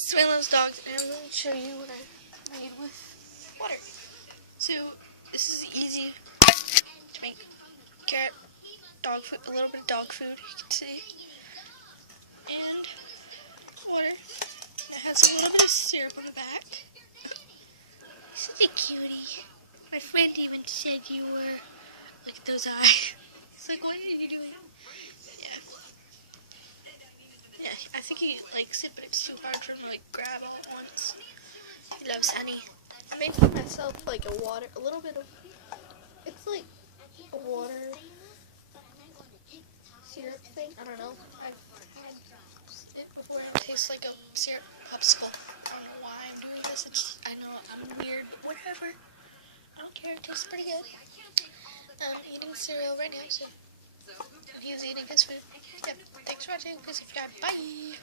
It's Swainlow's dog, and I'm going to show you what I made with water. So, this is easy to make carrot, dog food, a little bit of dog food, you can see, and water. It has a little bit of syrup on the back. Such a cutie. My friend even said you were, look at those eyes. It's like, why did you do it? Yeah, I think he likes it, but it's too hard for him to like grab all at once. He loves honey. I made for myself like a little bit of, it's like a water syrup thing. I don't know. I've had it before and it tastes like a syrup popsicle. I don't know why I'm doing this. I know I'm weird, but whatever. I don't care. It tastes pretty good. I'm eating cereal right now, so he's eating his food. Yep. Thanks for watching. Please subscribe. Bye.